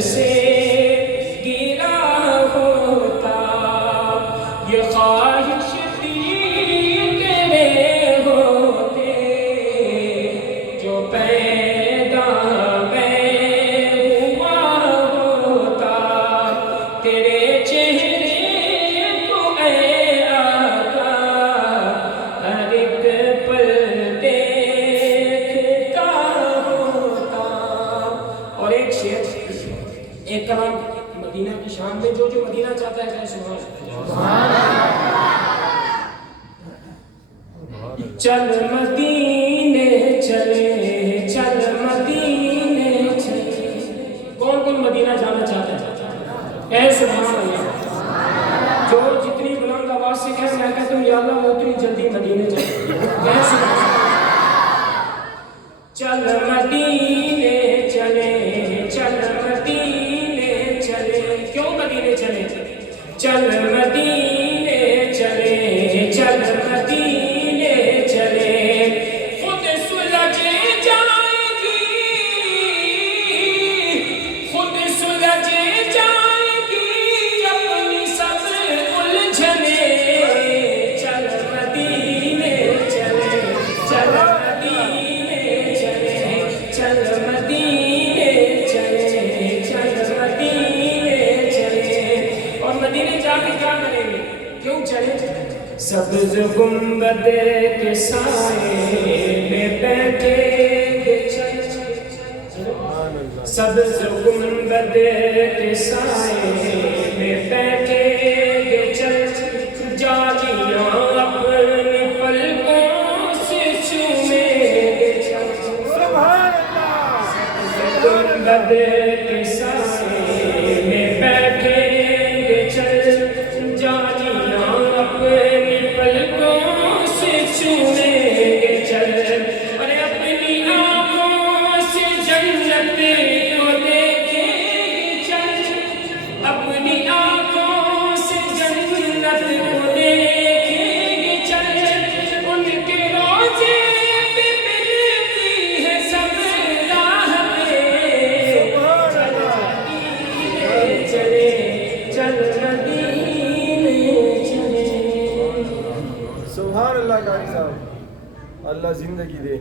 سے گرا ہوتا، یہ خواہش تھی تیرے ہوتے جو پیدا میں ہوا ہوتا، تیرے چہرے کو اے آقا ہر ایک پل دیکھتا ہوتا۔ اور ایک شعر، ایک کلام مدینہ کی شان میں، جو مدینہ چاہتا ہے سبحان اللہ۔ چل مدینے چلے، چل مدینے چلے، کون کون مدینہ جانا چاہتا ہے؟ اے سبحان اللہ۔ جو جتنی بلند آواز سے کہے میں کہتا ہوں یا اللہ وہ اتنی جلدی مدینے چلے۔ اے سبحان اللہ۔ چل مدینے چلے، چل مدینے چلے، کیوں مدینے چلے؟ چل مدینے چلے، چل مدینے چلے، خود سلجھ جائے گی، خود سلجھ جائے گی اپنی سب الجھنیں۔ چل مدینے چلے، چل مدینے چلے، چل مدینے چلے، چل مدینے چلے۔ اور مدینے جا کے کیا کریں گے؟ کیوں چلے؟ سبز گنبد کے سائے میں بیٹھیں گے چل، سبز گنبد کے سائے میں بیٹھیں گے چل، جالیاں اپنی پلکوں سے چومیں گے چل، گنبد کے سائے میں بیٹھیں گے چل، جالیاں اپنی پلکوں سے چومیں گے چل، اور اپنی آنکھوں سے جنت کو دیکھیں گے چل، اپنی آنکھوں سے جنت کو دیکھیں گے چل، ان کے روزے پہ ملتی ہے سب راحتیں۔ چلے چل مدینے چلے۔ سبحان اللہ قاری صاحب، اللہ زندگی دے۔